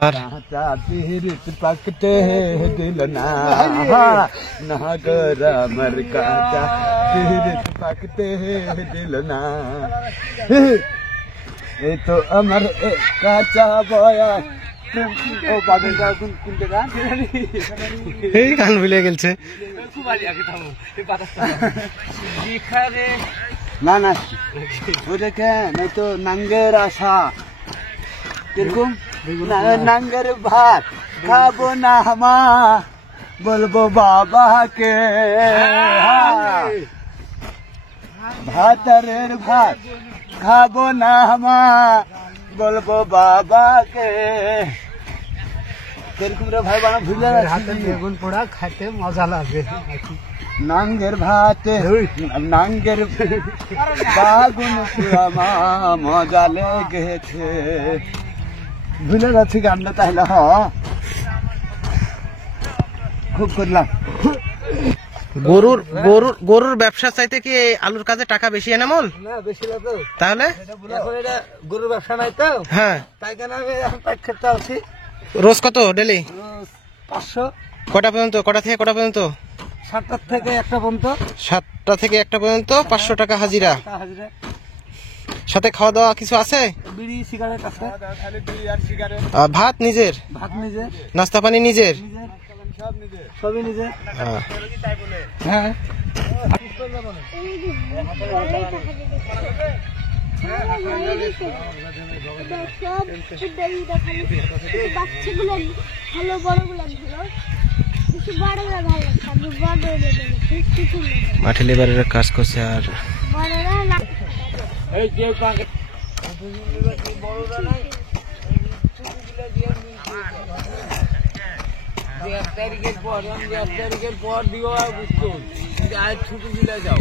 तीरथ पकते दिल ना नागर मर काटा तीरथ पकते दिल ना ये तो अमर काचा बया ও বাদের গান কোনটা গান এই গান ভুলে গেলছে না না ওটা কেন তো নাঙ্গের আশা কিরকম নাঙ্গের ভাত খাবো না হামা বলবো বাবাকে ভাতের ভাত খাবো না হামা বলবো বাবাকে কিরকম রে ভাই বানা ভুলে হাতে বেগুন পোড়া খেতে মজা লাগে নাঙ্গের ভাতে নাঙ্গের বাগুন মা মজা লেগেছে ভুলে যাচ্ছি গানটা তাহলে হ খুব করলাম গরুর গরুর গরুর ব্যবসা চাইতে কি আলুর কাজে টাকা বেশি এনামল না বেশি না তো তাহলে এখন এটা গরুর ব্যবসা নাই তো হ্যাঁ তাই কেন আমি এখন পাট খেতে আছি রোজ কত ডেলি 500 কটা পর্যন্ত কটা থেকে কটা পর্যন্ত 7টা থেকে 1টা পর্যন্ত 7টা থেকে 1টা পর্যন্ত 500 টাকা হাজিরা হাজিরা সাথে খাওয়া দাওয়া কিছু আছে বিড়ি সিগারেট আছে খালি বিড়ি আর সিগারেট ভাত নিজের ভাত নিজে নাস্তা পানি নিজের সব নিজে সবই নিজে হ্যাঁ ভালো বড় গুলো ভালো বড় ভালো মাঠে লেবারের কাজ করছে আর এই যে পাকে বড়রা নাই এক তারিখের পর দিও বুঝতো আজ ছুটি দিলে যাও